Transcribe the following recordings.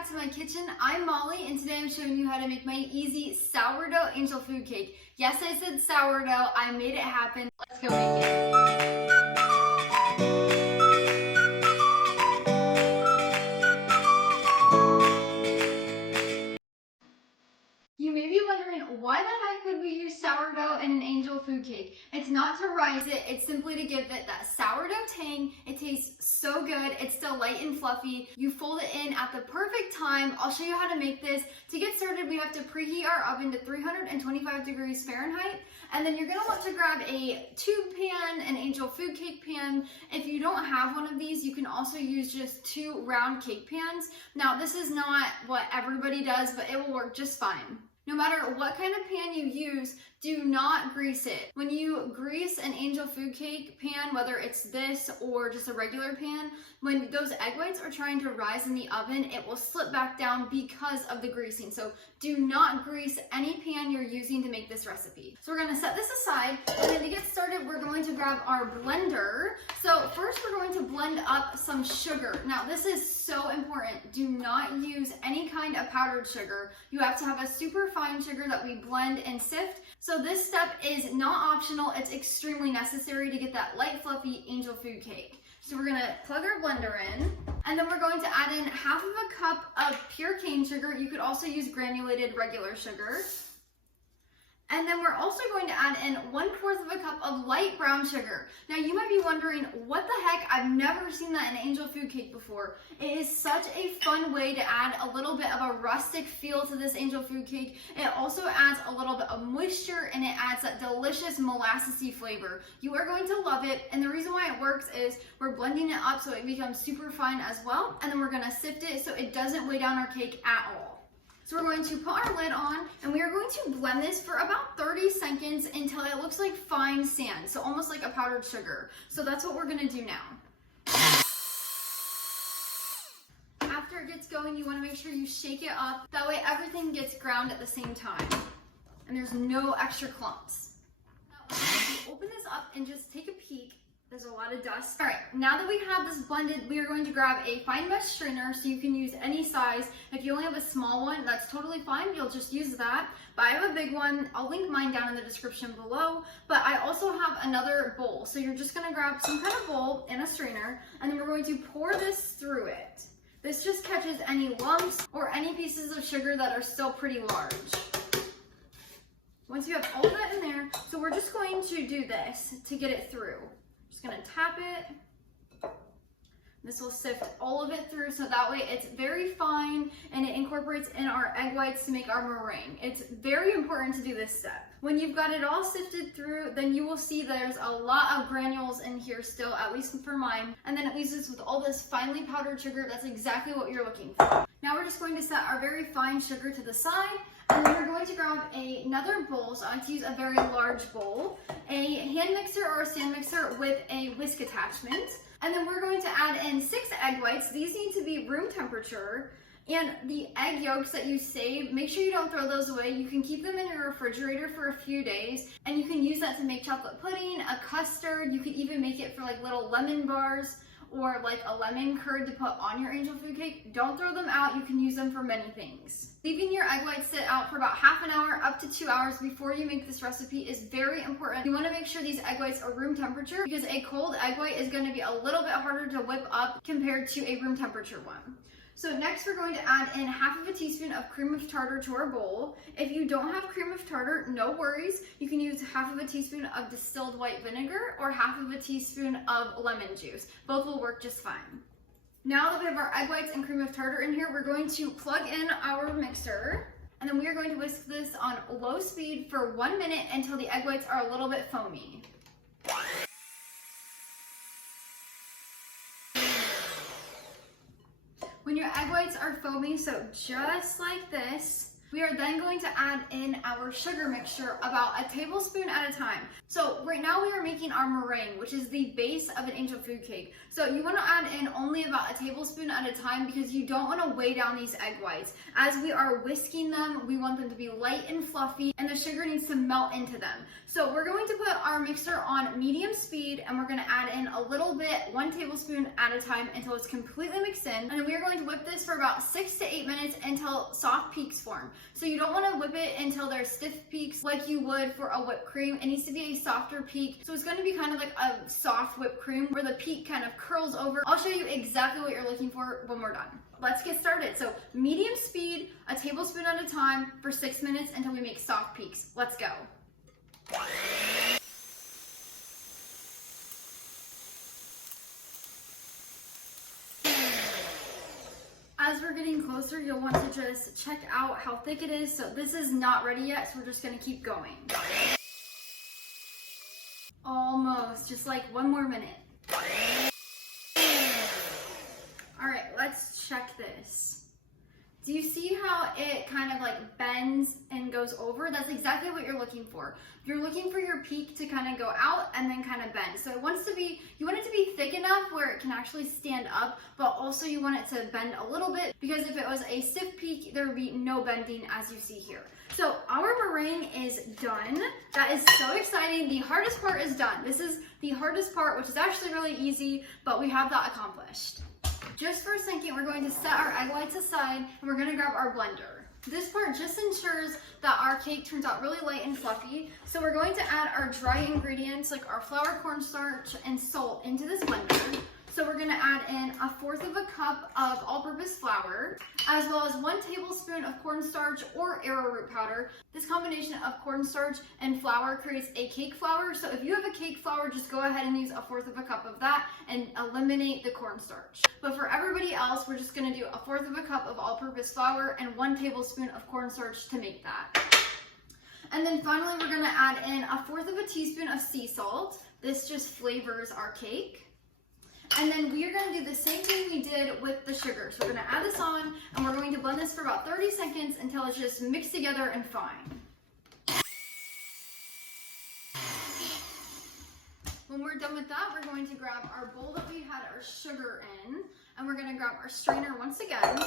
back to my kitchen. I'm Molly, and today I'm showing you how to make my easy sourdough angel food cake. Yes, I said sourdough. I made it happen. Let's go make it. You may be wondering, why the heck would we use sourdough in an angel food cake? It's not to rise it, it's simply to give it that sourdough tang. It tastes so good, it's still light and fluffy. You fold it in at the perfect time. I'll show you how to make this. To get started, we have to preheat our oven to 325 degrees Fahrenheit. And then you're gonna want to grab a tube pan, an angel food cake pan. If you don't have one of these, you can also use just 2 round cake pans. Now, this is not what everybody does, but it will work just fine. No matter what kind of pan you use, do not grease it. When you grease an angel food cake pan, whether it's this or just a regular pan, when those egg whites are trying to rise in the oven, it will slip back down because of the greasing. So do not grease any pan you're using to make this recipe. So we're gonna set this aside, and then to get started, we're going to grab our blender. So first we're going to blend up some sugar. Now this is so important. Do not use any kind of powdered sugar. You have to have a super fine sugar that we blend and sift. So this step is not optional, it's extremely necessary to get that light, fluffy angel food cake. So we're gonna plug our blender in, and then we're going to add in half of a cup of pure cane sugar. You could also use granulated regular sugar. And then we're also going to add in 1/4 of a cup of light brown sugar. Now you might be wondering, what the heck? I've never seen that in angel food cake before. It is such a fun way to add a little bit of a rustic feel to this angel food cake. It also adds a little bit of moisture, and it adds that delicious molassesy flavor. You are going to love it, and the reason why it works is we're blending it up so it becomes super fine as well, and then we're gonna sift it so it doesn't weigh down our cake at all. So we're going to put our lid on, and we are going to blend this for about 30 seconds until it looks like fine sand, so almost like a powdered sugar. So that's what we're gonna do now. After it gets going, you wanna make sure you shake it up. That way everything gets ground at the same time, and there's no extra clumps. Now, you open this up and just take a peek. There's a lot of dust. All right, now that we have this blended, we are going to grab a fine mesh strainer, so you can use any size. If you only have a small one, that's totally fine. You'll just use that. But I have a big one. I'll link mine down in the description below. But I also have another bowl. So you're just gonna grab some kind of bowl and a strainer, and then we're going to pour this through it. This just catches any lumps or any pieces of sugar that are still pretty large. Once you have all of that in there, so we're just going to do this to get it through. Just gonna tap it. This will sift all of it through, so that way it's very fine and it incorporates in our egg whites to make our meringue. It's very important to do this step. When you've got it all sifted through, then you will see there's a lot of granules in here still, at least for mine. And then it leaves us with all this finely powdered sugar. That's exactly what you're looking for. Now we're just going to set our very fine sugar to the side. And then we're going to grab another bowl, so I like to use a very large bowl, a hand mixer or a stand mixer with a whisk attachment. And then we're going to add in 6 egg whites. These need to be room temperature. And the egg yolks that you save, make sure you don't throw those away. You can keep them in your refrigerator for a few days, and you can use that to make chocolate pudding, a custard. You could even make it for like little lemon bars, or like a lemon curd to put on your angel food cake. Don't throw them out, you can use them for many things. Leaving your egg whites sit out for about half an hour up to 2 hours before you make this recipe is very important. You wanna make sure these egg whites are room temperature, because a cold egg white is gonna be a little bit harder to whip up compared to a room temperature one. So next we're going to add in half of a teaspoon of cream of tartar to our bowl. If you don't have cream of tartar, no worries. You can use half of a teaspoon of distilled white vinegar or half of a teaspoon of lemon juice. Both will work just fine. Now that we have our egg whites and cream of tartar in here, we're going to plug in our mixer, and then we are going to whisk this on low speed for 1 minute until the egg whites are a little bit foamy. When your egg whites are foamy, so just like this, We are then going to add in our sugar mixture about a tablespoon at a time. So right now we are making our meringue, which is the base of an angel food cake. So you want to add in only about a tablespoon at a time because you don't want to weigh down these egg whites. As we are whisking them, we want them to be light and fluffy, and the sugar needs to melt into them. So we're going to put our mixer on medium speed, and we're going to add in a little bit, 1 tablespoon at a time, until it's completely mixed in. And we are going to whip this for about 6 to 8 minutes until soft peaks form. So you don't want to whip it until there's stiff peaks like you would for a whipped cream. It needs to be a softer peak. So it's going to be kind of like a soft whipped cream where the peak kind of curls over. I'll show you exactly what you're looking for when we're done. Let's get started. So medium speed, a tablespoon at a time for 6 minutes until we make soft peaks. Let's go. As we're getting closer, you'll want to just check out how thick it is. So this is not ready yet, so we're just gonna keep going. Almost, just like 1 more minute. All right, let's check this. Do you see how it kind of like bends and goes over? That's exactly what you're looking for. You're looking for your peak to kind of go out and then kind of bend. So you want it to be thick enough where it can actually stand up, but also you want it to bend a little bit, because if it was a stiff peak, there would be no bending, as you see here. So our meringue is done. That is so exciting. The hardest part is done. This is the hardest part, which is actually really easy, but we have that accomplished. Just for a second, we're going to set our egg whites aside, and we're going to grab our blender. This part just ensures that our cake turns out really light and fluffy. So we're going to add our dry ingredients like our flour, cornstarch, and salt into this blender. So we're going to add in 1/4 cup of all-purpose flour, as well as 1 tablespoon of cornstarch or arrowroot powder. This combination of cornstarch and flour creates a cake flour. So if you have a cake flour, just go ahead and use 1/4 cup of that and eliminate the cornstarch. But for everybody else, we're just going to do 1/4 cup of all-purpose flour and 1 tablespoon of cornstarch to make that. And then finally, we're going to add in 1/4 teaspoon of sea salt. This just flavors our cake. And then we are going to do the same thing we did with the sugar. So we're going to add this on, and we're going to blend this for about 30 seconds until it's just mixed together and fine. When we're done with that, we're going to grab our bowl that we had our sugar in, and we're going to grab our strainer once again.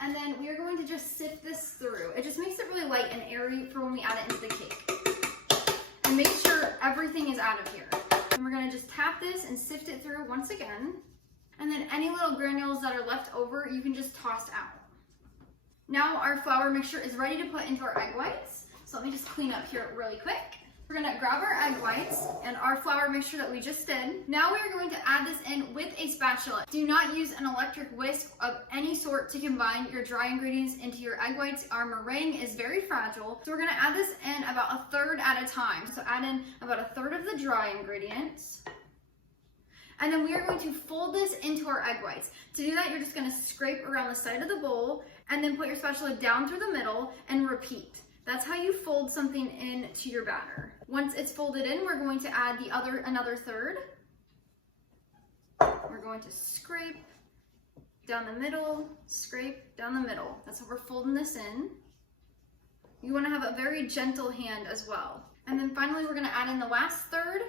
And then we are going to just sift this through. It just makes it really light and airy for when we add it into the cake. And make sure everything is out of here. And we're going to just tap this and sift it through once again. And then any little granules that are left over, you can just toss out. Now our flour mixture is ready to put into our egg whites. So let me just clean up here really quick. We're going to grab our egg whites and our flour mixture that we just did. Now we are going to add this in with a spatula. Do not use an electric whisk of any sort to combine your dry ingredients into your egg whites. Our meringue is very fragile. So we're going to add this in about 1/3 at a time. So add in about 1/3 of the dry ingredients. And then we are going to fold this into our egg whites. To do that, you're just going to scrape around the side of the bowl and then put your spatula down through the middle and repeat. That's how you fold something into your batter. Once it's folded in, we're going to add another 1/3. We're going to scrape down the middle, scrape down the middle. That's how we're folding this in. You want to have a very gentle hand as well. And then finally, we're going to add in the last 1/3,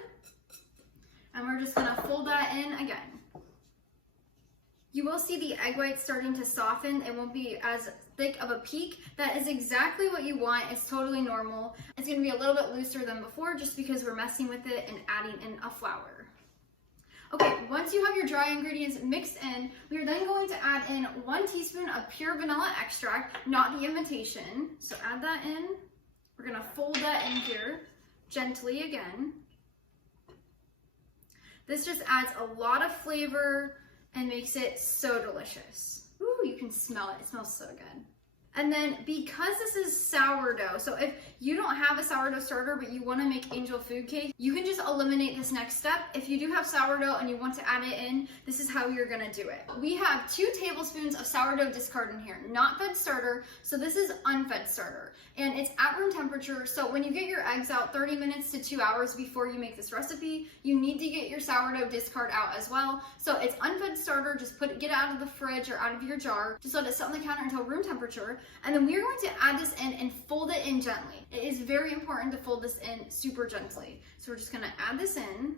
and we're just going to fold that in again. You will see the egg whites starting to soften. It won't be as thick of a peak. That is exactly what you want. It's totally normal. It's going to be a little bit looser than before just because we're messing with it and adding in a flour. Okay, once you have your dry ingredients mixed in, we are then going to add in 1 teaspoon of pure vanilla extract, not the imitation. So add that in. We're going to fold that in here gently again. This just adds a lot of flavor and makes it so delicious. Ooh, you can smell it. It smells so good. And then because this is sourdough, so if you don't have a sourdough starter but you want to make angel food cake, you can just eliminate this next step. If you do have sourdough and you want to add it in, this is how you're going to do it. We have 2 tablespoons of sourdough discard in here, not fed starter, so this is unfed starter. And it's at room temperature, so when you get your eggs out 30 minutes to 2 hours before you make this recipe, you need to get your sourdough discard out as well. So it's unfed starter, just get it out of the fridge or out of your jar, just let it sit on the counter until room temperature. And then we're going to add this in and fold it in gently. It is very important to fold this in super gently. So we're just gonna add this in.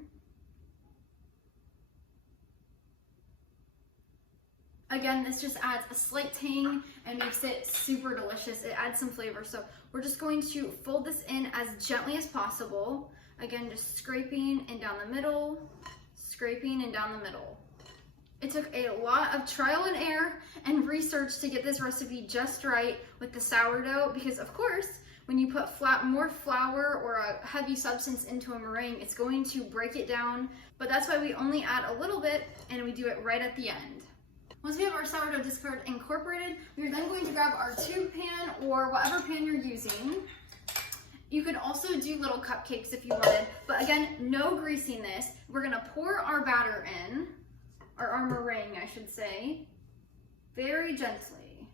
Again, this just adds a slight tang and makes it super delicious. It adds some flavor. So we're just going to fold this in as gently as possible. Again, just scraping and down the middle, scraping and down the middle. It took a lot of trial and error and research to get this recipe just right with the sourdough, because of course, when you put more flour or a heavy substance into a meringue, it's going to break it down. But that's why we only add a little bit and we do it right at the end. Once we have our sourdough discard incorporated, we're then going to grab our tube pan or whatever pan you're using. You could also do little cupcakes if you wanted, but again, no greasing this. We're gonna pour our batter in, or our meringue, I should say, very gently.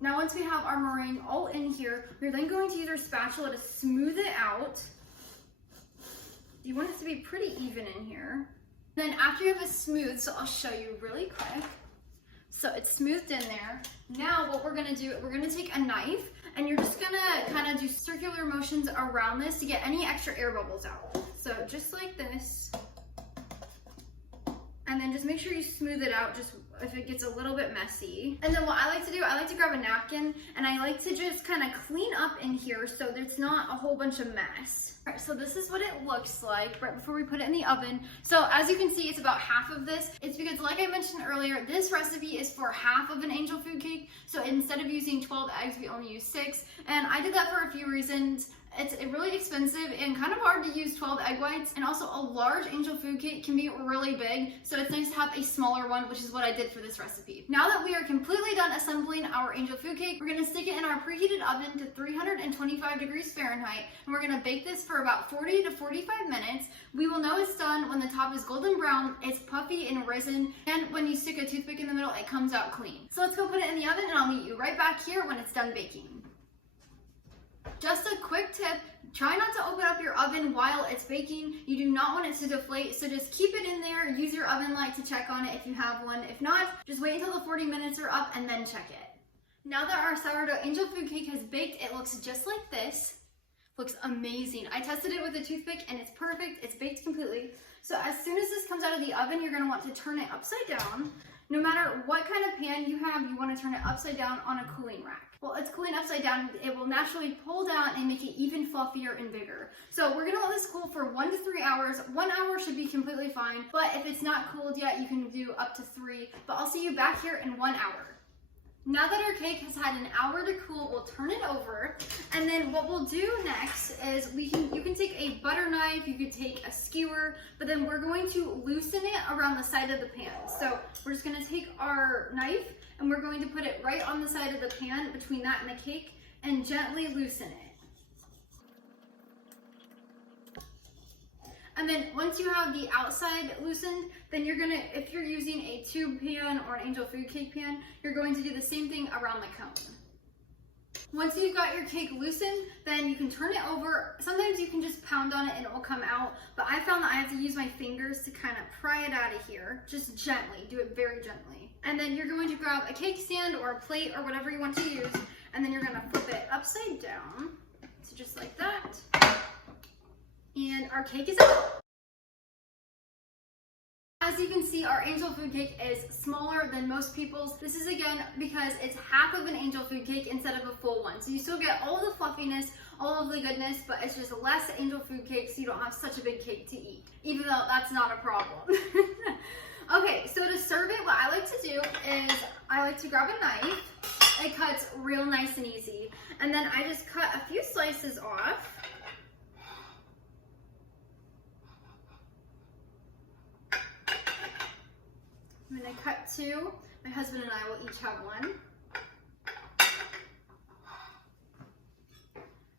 Now, once we have our meringue all in here, we're then going to use our spatula to smooth it out. You want it to be pretty even in here. Then after you have it smooth, so I'll show you really quick. So it's smoothed in there. Now what we're gonna do, we're gonna take a knife and you're just gonna kind of do circular motions around this to get any extra air bubbles out. So just like this. And then just make sure you smooth it out just if it gets a little bit messy. And then what I like to do, I like to grab a napkin and I like to just kind of clean up in here so there's not a whole bunch of mess. All right, so this is what it looks like right before we put it in the oven. So as you can see, it's about half of this. It's because, like I mentioned earlier, this recipe is for half of an angel food cake. So instead of using 12 eggs, we only use 6. And I did that for a few reasons. It's really expensive and kind of hard to use 12 egg whites, and also a large angel food cake can be really big, so it's nice to have a smaller one, which is what I did for this recipe. Now that we are completely done assembling our angel food cake, we're going to stick it in our preheated oven to 325 degrees Fahrenheit, and we're going to bake this for about 40 to 45 minutes. We will know it's done when the top is golden brown, it's puffy and risen, and when you stick a toothpick in the middle, it comes out clean. So let's go put it in the oven, and I'll meet you right back here when it's done baking. Just a quick tip, try not to open up your oven while it's baking. You do not want it to deflate, so just keep it in there. Use your oven light to check on it if you have one. If not, just wait until the 40 minutes are up and then check it. Now that our sourdough angel food cake has baked, it looks just like this. Looks amazing. I tested it with a toothpick and it's perfect. It's baked completely. So as soon as this comes out of the oven, you're gonna want to turn it upside down. No matter what kind of pan you have, you want to turn it upside down on a cooling rack. Well, it's cooling upside down, it will naturally pull down and make it even fluffier and bigger. So we're gonna let this cool for 1 to 3 hours. 1 hour should be completely fine, but if it's not cooled yet, you can do up to 3. But I'll see you back here in 1 hour. Now that our cake has had an hour to cool, we'll turn it over, and then what we'll do next is you can take a butter knife, you could take a skewer, but then we're going to loosen it around the side of the pan. So we're just gonna take our knife and we're going to put it right on the side of the pan between that and the cake and gently loosen it. And then once you have the outside loosened, then you're gonna, if you're using a tube pan or an angel food cake pan, you're going to do the same thing around the cone. Once you've got your cake loosened, then you can turn it over. Sometimes you can just pound on it and it will come out, but I found that I have to use my fingers to kind of pry it out of here, just gently, do it very gently. And then you're going to grab a cake stand or a plate or whatever you want to use, and then you're gonna flip it upside down, so just like that. And our cake is out. As you can see, our angel food cake is smaller than most people's. This is again because it's half of an angel food cake instead of a full one. So you still get all the fluffiness, all of the goodness, but it's just less angel food cake so you don't have such a big cake to eat, even though that's not a problem. Okay, so to serve it, what I like to do is I like to grab a knife. It cuts real nice and easy. And then I just cut a few slices off. I'm gonna cut 2. My husband and I will each have 1.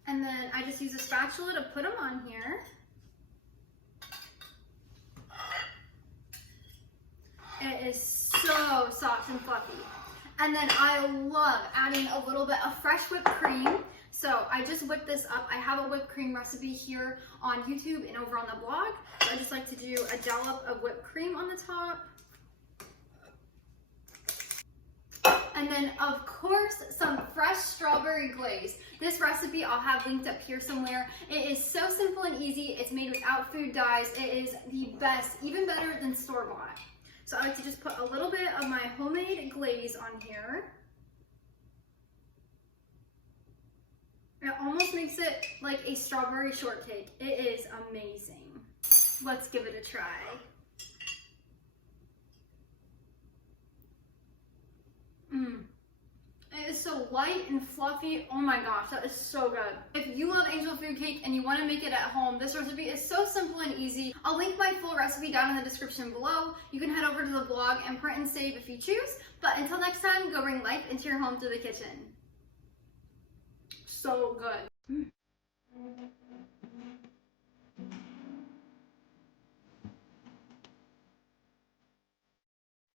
And then I just use a spatula to put them on here. It is so soft and fluffy. And then I love adding a little bit of fresh whipped cream. So I just whipped this up. I have a whipped cream recipe here on YouTube and over on the blog. So I just like to do a dollop of whipped cream on the top. And And then of course, some fresh strawberry glaze. This recipe I'll have linked up here somewhere. It is so simple and easy. It's made without food dyes. It is the best, even better than store-bought. So I like to just put a little bit of my homemade glaze on here. It almost makes it like a strawberry shortcake. It is amazing. Let's give it a try. It is so light and fluffy. Oh my gosh, that is so good. If you love angel food cake and you want to make it at home, this recipe is so simple and easy. I'll link my full recipe down in the description below. You can head over to the blog and print and save if you choose. But until next time, go bring life into your home through the kitchen. So good.